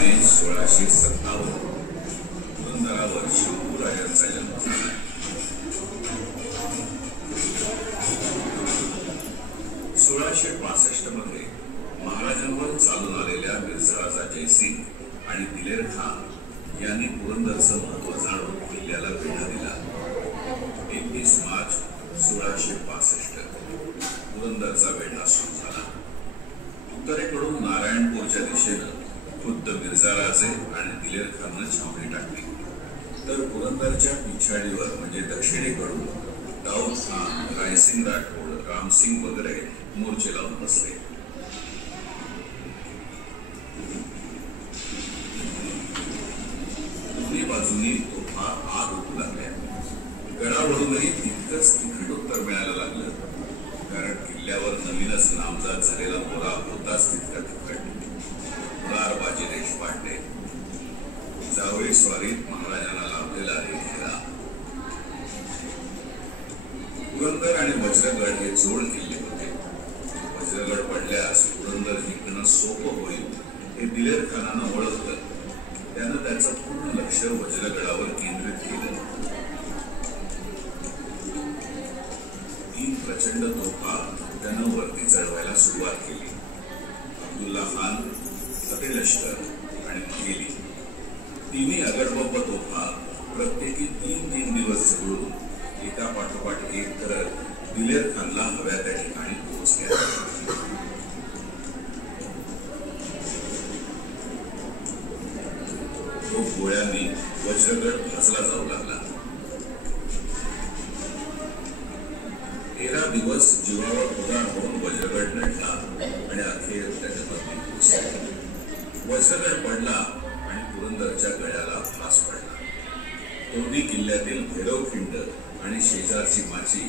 मे 1657 पुरंदरावर शिवरायांचा जन्म झाला. 1665 मध्ये महाराजांवर चालून आलेल्या मिर्झा राजा जयसिंग आणि दिलेर खान यांनी पुरंदरचं महत्व जाणून किल्ल्याला वेढा दिला. 21 मार्च 1665 पुरंदरचा वेढा सुरू झाला. उत्तरेकडून नारायणपूरच्या दिशेनं खुद्द मिर्झा राजे आणि दिलेर खाननं छावणी टाकली, तर पुरंदरच्या पिछाडीवर म्हणजे दक्षिणेकडून दाऊद खान, रायसिंग राठोड, रामसिंग वगैरे मोर्चे लावून बसले. दोन्ही बाजूंनी तोफा आग उठू लागल्या. गडावरूनही तितकंच तिखट उत्तर मिळायला लागलं, कारण किल्ल्यावर नवीनच नामजात झालेला मोरा होताच तितका तिखट. मुरारबाजी देशपांडे जावळी स्वारीत महाराजांना लाभलेला आहे घेरा. पुरंदर आणि वज्रगड हे जोड किल्ले होते. वज्रगड पडल्यास पुरंदर जिंकणं सोपं होईल हे दिलेर खानानं ओळखलं. त्यानं त्याचं पूर्ण लक्ष वज्रगडावर केंद्रित केलं. 3 प्रचंड तोफा त्यानं वरती चढवायला सुरुवात केली. अब्दुल्ला खान, फतेह लष्कर आणि महेली तिन्ही अगडबंब तोफा प्रत्येकी 3-3 दिवस चढवून एका पाठोपाठ एक करत दिलेर खानला हव्या त्या ठिकाणी पोहोचल्या. तो गोळ्यांनी वज्रगड भाजला जाऊ लागला. 13 दिवस जीवावर उदार होऊन वज्रगड लढला आणि अखेर त्याच्या बदली पोहोचला. वज्रगड पडला आणि पुरंदरच्या गळ्याला फास पडला. दोन्ही किल्ल्यातील भैरवखिंड आणि शेजारची माची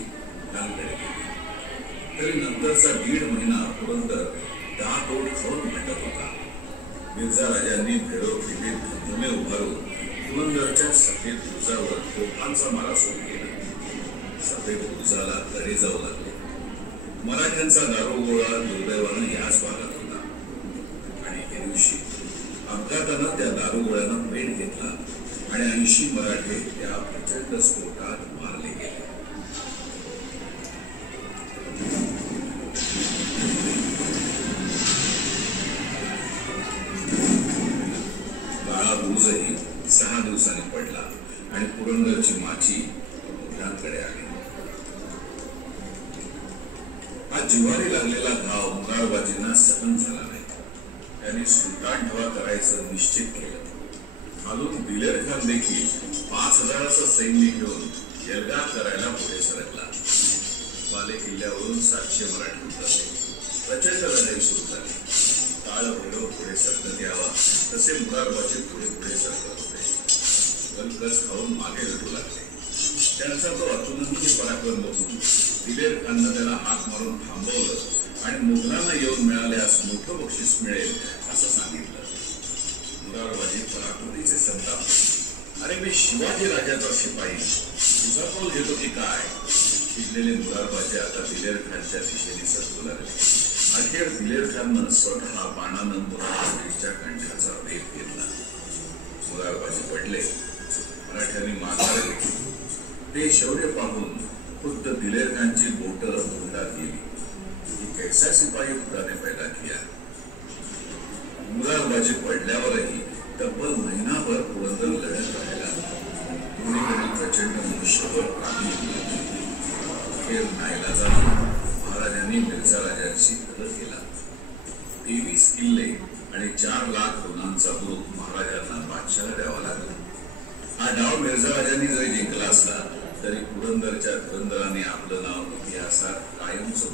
नांगडे गेली. तरी नंतरचा 1.5 महिना पुरंदर दातोड खाऊन भेटत होता. मिर्झा राजांनी भैरवखिंडीत धबधबे उभारून पुरंदरच्या सफेद बुरुजावर तोफांचा मारा सुरू केला. सफेद बुरुजाला तडे जाऊ लागले. मराठ्यांचा दारुगोळा दुर्दैवानं याच भागात होता आणि एके दिवशी अपघातानं त्या दारुगोळ्यानं पेट घेतला आणि 80 मराठे त्या प्रचंड स्फोटात मारले गेले. काळा बुरुजही 6 दिवसांनी पडला आणि पुरंदरची माची मुघलांकडे आली. हा जिव्हारी लागलेला घाव मुरारबाजींना सहन झाला नाही. त्यांनी सुलतान ठेवा करायचं निश्चित केलं. खालून दिलेर खान देखील 5000चं सैन्य घेऊन एल्गार करायला पुढे सरकला. बाले किल्ल्यावरून 700 मराठी उतरले. प्रचंड लढाई सुरू झाली. काळ भैरव पुढे सरकत यावा तसे मुरारबाजी पुढे पुढे सरकत होते. गलकस खाऊन मागे लढू लागले. त्यांचा तो अतुलनीय पराक्रम बघून दिलेर खाननं त्याला हाक मारून थांबवलं आणि मुघलांना येऊन मिळाल्यास मोठं बक्षीस मिळेल असं सांगितलं. मुरारबाजी पराक्रमीचे संताप, अरे मी शिवाजी राजाचा शिपाई, तुझा कौल घेतो की काय? चिडलेले मुरारबाजी आता दिलेर खानच्या दिशेने सरकू लागले. अखेर दिलेर खाननं स्वतः बाणानं मुरारबाजीच्या कंठाचा वेध घेतला. मुरारबाजी पडले. मराठ्यांनी माघार घेतली. ते शौर्य पाहून खुद्द दिलेर खानची बोटं धुंडात गेली. ही कैसा सिपाही खुदा ने पैदा किया. मुरारबाजी पडल्यावरही तब्बल महिनाभर पुरंदर लढत राहिला. दोन्हीकडे प्रचंड मनुष्यबळ कामी अखेर नाईलाजानं महाराजांनी मिर्झा राजांशी तह केला. 23 किल्ले आणि 4 लाख रुणांचा बुरुक महाराजांना बादशाला द्यावा लागला. हा डाव मिर्झा राजांनी जरी जिंकला असला तरी पुरंदरच्या धुरंदराने आपलं नाव इतिहासात कायमचं